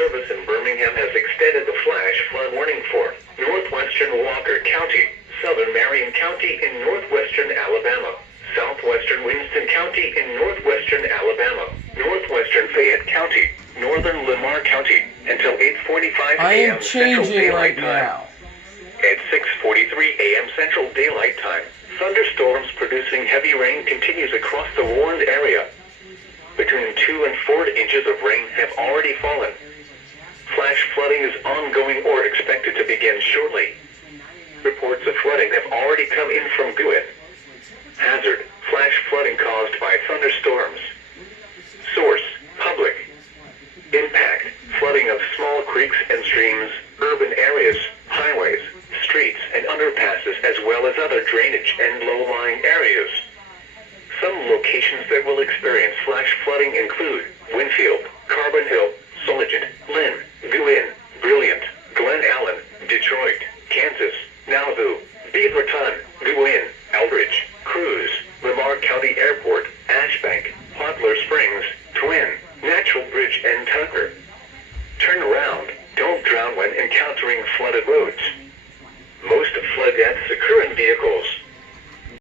Service in Birmingham has extended the flash flood warning for northwestern Walker County, southern Marion County in northwestern Alabama, southwestern Winston County in northwestern Alabama, northwestern Fayette County, northern Lamar County, until 8:45 I am a.m. Central changing Daylight right Time. now. At 6:43 a.m. Central Daylight Time, thunderstorms producing heavy rain continues across the warned area. Between 2 and 4 inches of rain have already fallen. Flash flooding is ongoing or expected to begin shortly. Reports of flooding have already come in from Guin. Hazard: flash flooding caused by thunderstorms. Source: public. Impact: flooding of small creeks and streams, urban areas, highways, streets and underpasses, as well as other drainage and low-lying areas. Some locations that will experience flash flooding include Winfield, Carbon Hill, Soligent, Lynn, Guin, Brilliant, Glen Allen, Detroit, Kansas, Nauvoo, Beaverton, Guin, Eldridge, Cruz, Lamar County Airport, Ashbank, Poplar Springs, Twin, Natural Bridge and Tucker. Turn around. Don't drown when encountering flooded roads. Most flood deaths occur in vehicles.